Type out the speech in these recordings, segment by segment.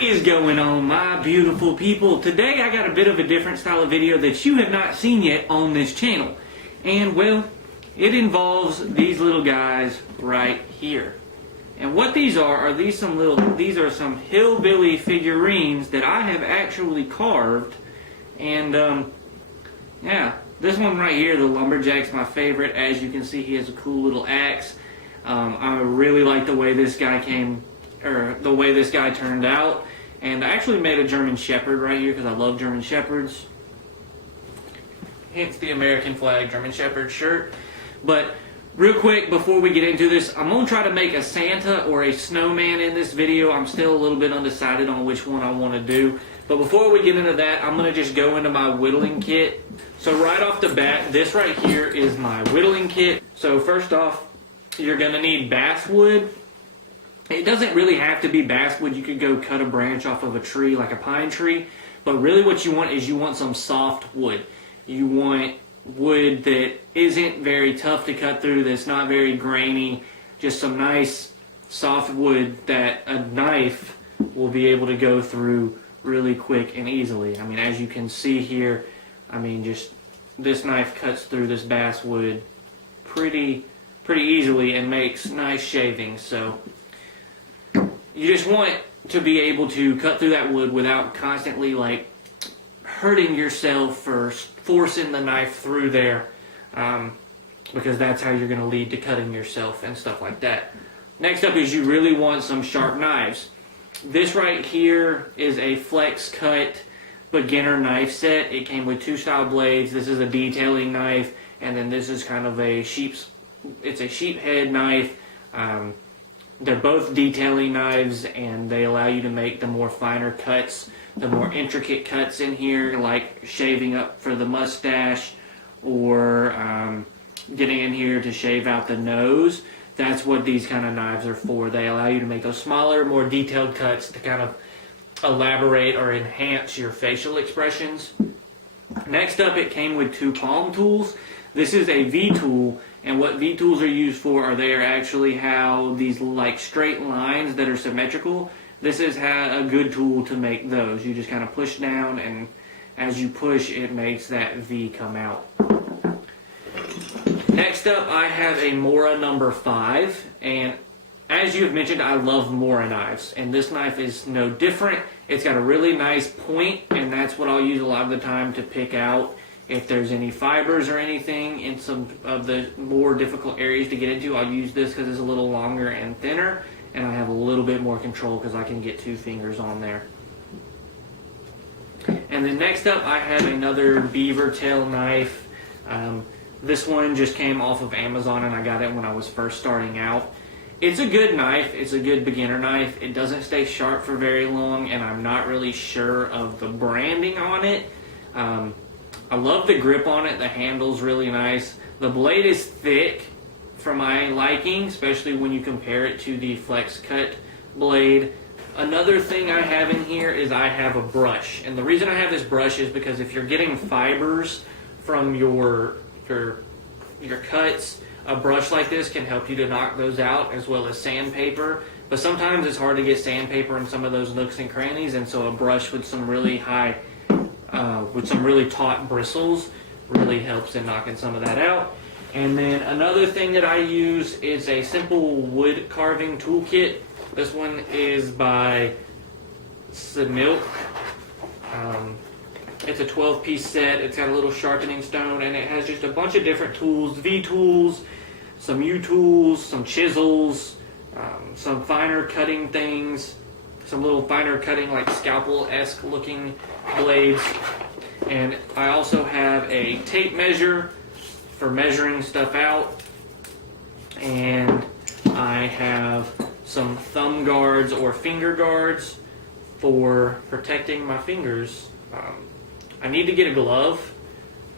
What is going on, my beautiful people? Today I got a bit of a different style of video that you have not seen yet on this channel. And well, it involves these little guys right here. And what these are these are some hillbilly figurines that I have actually carved. And yeah, this one right here, the lumberjack's my favorite. As you can see, he has a cool little axe. I really like the way this guy turned out. And I actually made a German Shepherd right here because I love German Shepherds. Hence the American flag German Shepherd shirt. But real quick, before we get into this, I'm going to try to make a Santa or a snowman in this video. I'm still a little bit undecided on which one I want to do. But before we get into that, I'm going to just go into my whittling kit. So right off the bat, this right here is my whittling kit. So first off, you're going to need basswood. It doesn't really have to be basswood. You could go cut a branch off of a tree, like a pine tree. But really what you want is you want some soft wood. You want wood that isn't very tough to cut through, that's not very grainy. Just some nice soft wood that a knife will be able to go through really quick and easily. I mean, as you can see here, I mean, just this knife cuts through this basswood pretty easily and makes nice shavings. So you just want to be able to cut through that wood without constantly like hurting yourself for forcing the knife through there, because that's how you're going to lead to cutting yourself and stuff like that. Next up is you really want some sharp knives. This right here is a flex cut beginner knife set. It came with 2 style blades. This is a detailing knife, and then this is kind of a sheep head knife. They're both detailing knives, and they allow you to make the more finer cuts, the more intricate cuts in here, like shaving up for the mustache or getting in here to shave out the nose. That's what these kind of knives are for. They allow you to make those smaller, more detailed cuts to kind of elaborate or enhance your facial expressions. Next up, it came with 2 palm tools. This is a V-tool, and what V-tools are used for are they are actually how these like straight lines that are symmetrical. This is a good tool to make those. You just kind of push down, and as you push, it makes that V come out. Next up, I have a Mora number 5, and as you have mentioned, I love Mora knives, and this knife is no different. It's got a really nice point, and that's what I'll use a lot of the time to pick out if there's any fibers or anything in some of the more difficult areas to get into. I'll use this because it's a little longer and thinner, and I have a little bit more control because I can get 2 fingers on there. And then next up, I have another beaver tail knife. This one just came off of Amazon, and I got it when I was first starting out. It's a good knife. It's a good beginner knife. It doesn't stay sharp for very long, and I'm not really sure of the branding on it. I love the grip on it. The handle's really nice. The blade is thick for my liking, especially when you compare it to the flex cut blade. Another thing I have in here is I have a brush. And the reason I have this brush is because if you're getting fibers from your cuts, a brush like this can help you to knock those out, as well as sandpaper. But sometimes it's hard to get sandpaper in some of those nooks and crannies, and so a brush with some really taut bristles really helps in knocking some of that out. And then another thing that I use is a simple wood carving toolkit. This one is by Milk. It's a 12-piece set. It's got a little sharpening stone, and it has just a bunch of different tools, V-tools, some U-tools, some chisels, some finer cutting things, some little finer cutting like scalpel-esque looking blades. And I also have a tape measure for measuring stuff out, and I have some thumb guards or finger guards for protecting my fingers. I need to get a glove,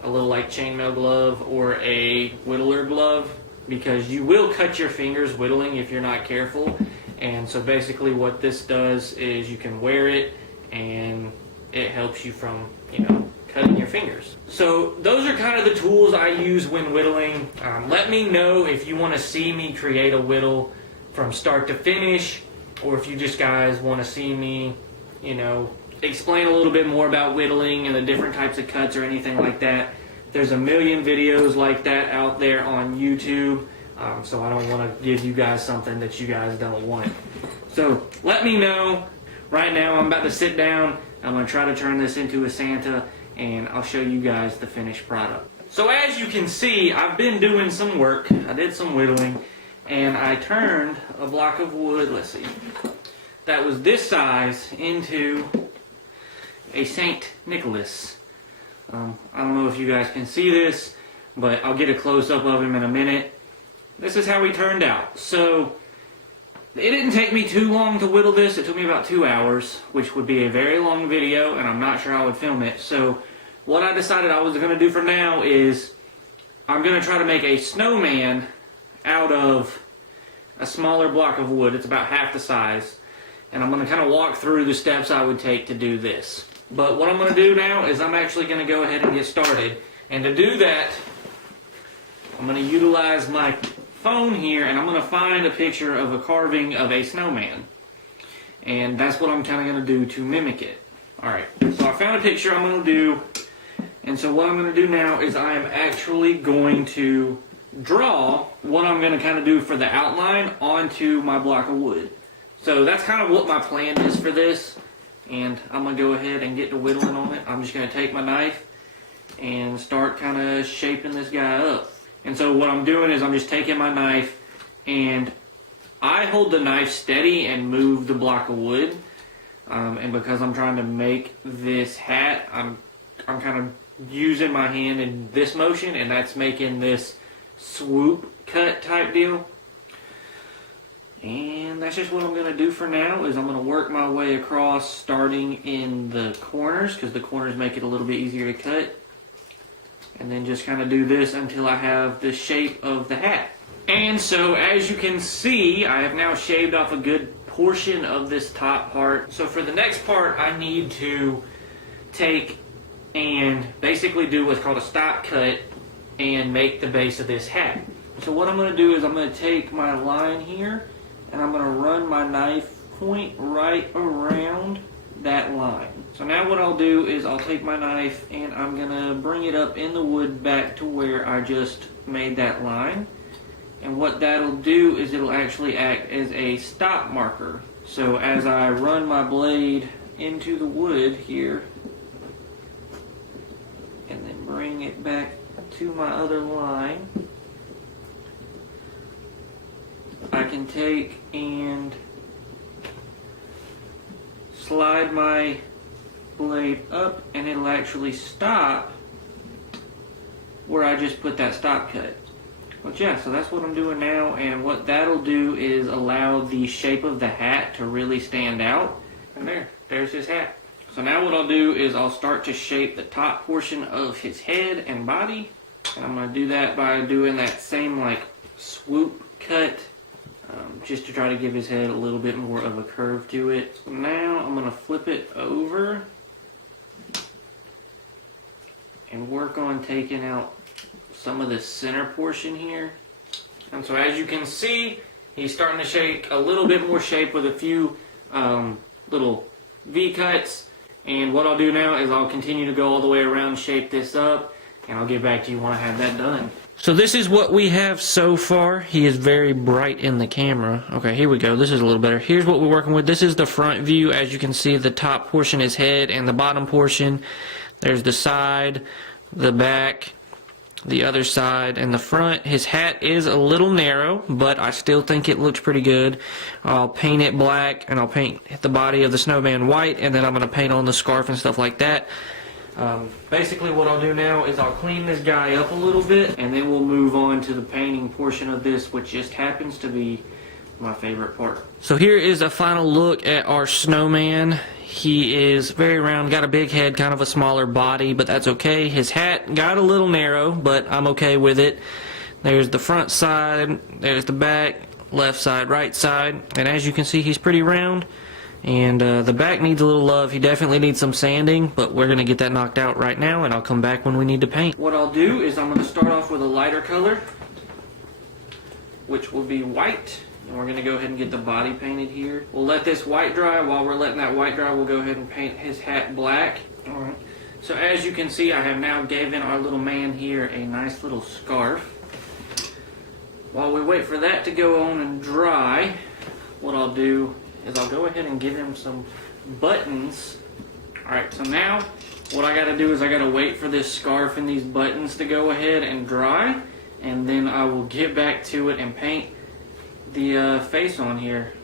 a little like chainmail glove or a whittler glove, because you will cut your fingers whittling if you're not careful. And so basically what this does is you can wear it and it helps you from, cutting your fingers. So those are kind of the tools I use when whittling. Let me know if you want to see me create a whittle from start to finish, or if you just guys want to see me you know, explain a little bit more about whittling and the different types of cuts or anything like that. There's a million videos like that out there on YouTube, so I don't want to give you guys something that you guys don't want. So let me know. Right now I'm about to sit down. I'm going to try to turn this into a Santa, and I'll show you guys the finished product. So as you can see, I've been doing some work. I did some whittling, and I turned a block of wood, let's see, that was this size into a St. Nicholas. I don't know if you guys can see this, but I'll get a close-up of him in a minute. This is how he turned out. So it didn't take me too long to whittle this. It took me about 2 hours, which would be a very long video, and I'm not sure I would film it. So what I decided I was going to do for now is I'm going to try to make a snowman out of a smaller block of wood. It's about half the size. And I'm going to kind of walk through the steps I would take to do this. But what I'm going to do now is I'm actually going to go ahead and get started. And to do that, I'm going to utilize my phone here, and I'm going to find a picture of a carving of a snowman. And that's what I'm kind of going to do to mimic it. Alright, so I found a picture I'm going to do. And so what I'm going to do now is I am actually going to draw what I'm going to kind of do for the outline onto my block of wood. So that's kind of what my plan is for this. And I'm going to go ahead and get to whittling on it. I'm just going to take my knife and start kind of shaping this guy up. And so what I'm doing is I'm just taking my knife, and I hold the knife steady and move the block of wood. And because I'm trying to make this hat, I'm kind of using my hand in this motion, and that's making this swoop cut type deal. And that's just what I'm going to do for now, is I'm going to work my way across, starting in the corners, because the corners make it a little bit easier to cut. And then just kind of do this until I have the shape of the hat. And so as you can see, I have now shaved off a good portion of this top part. So for the next part, I need to take and basically do what's called a stop cut and make the base of this hat. So what I'm going to do is I'm going to take my line here, and I'm going to run my knife point right around that line. So now what I'll do is I'll take my knife and I'm going to bring it up in the wood back to where I just made that line. And what that'll do is it'll actually act as a stop marker. So as I run my blade into the wood here, and then bring it back to my other line, I can take and slide my blade up, and it'll actually stop where I just put that stop cut. But yeah, so that's what I'm doing now, and what that'll do is allow the shape of the hat to really stand out. And there's his hat. So now what I'll do is I'll start to shape the top portion of his head and body, and I'm going to do that by doing that same like swoop cut, just to try to give his head a little bit more of a curve to it. So now I'm going to flip it over and work on taking out some of the center portion here. And so as you can see, he's starting to shake a little bit more shape with a few little V-cuts. And what I'll do now is I'll continue to go all the way around, shape this up, and I'll get back to you when I have that done. So this is what we have so far. He is very bright in the camera. Okay, here we go. This is a little better. Here's what we're working with. This is the front view. As you can see, the top portion is head, and the bottom portion, there's the side, the back, the other side, and the front. His hat is a little narrow, but I still think it looks pretty good. I'll paint it black, and I'll paint the body of the snowman white, and then I'm going to paint on the scarf and stuff like that. Basically what I'll do now is I'll clean this guy up a little bit, and then we'll move on to the painting portion of this, which just happens to be my favorite part. So here is a final look at our snowman. He is very round, got a big head, kind of a smaller body, but that's okay. His hat got a little narrow, but I'm okay with it. There's the front side, there's the back, left side, right side, and as you can see, he's pretty round. And the back needs a little love. He definitely needs some sanding, but we're going to get that knocked out right now, and I'll come back when we need to paint. What I'll do is I'm going to start off with a lighter color, which will be white. And we're going to go ahead and get the body painted here. We'll let this white dry. While we're letting that white dry, we'll go ahead and paint his hat black. Alright. So as you can see, I have now given our little man here a nice little scarf. While we wait for that to go on and dry, what I'll do is I'll go ahead and give him some buttons. Alright, so now what I got to do is I got to wait for this scarf and these buttons to go ahead and dry, and then I will get back to it and paint the face on here.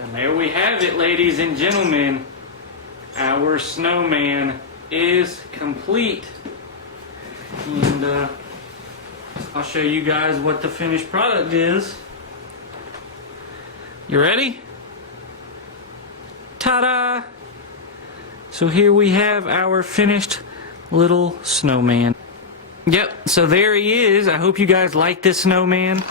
And there we have it, ladies and gentlemen. Our snowman is complete. And I'll show you guys what the finished product is. You ready? Ta-da! So here we have our finished little snowman. Yep, so there he is. I hope you guys like this snowman.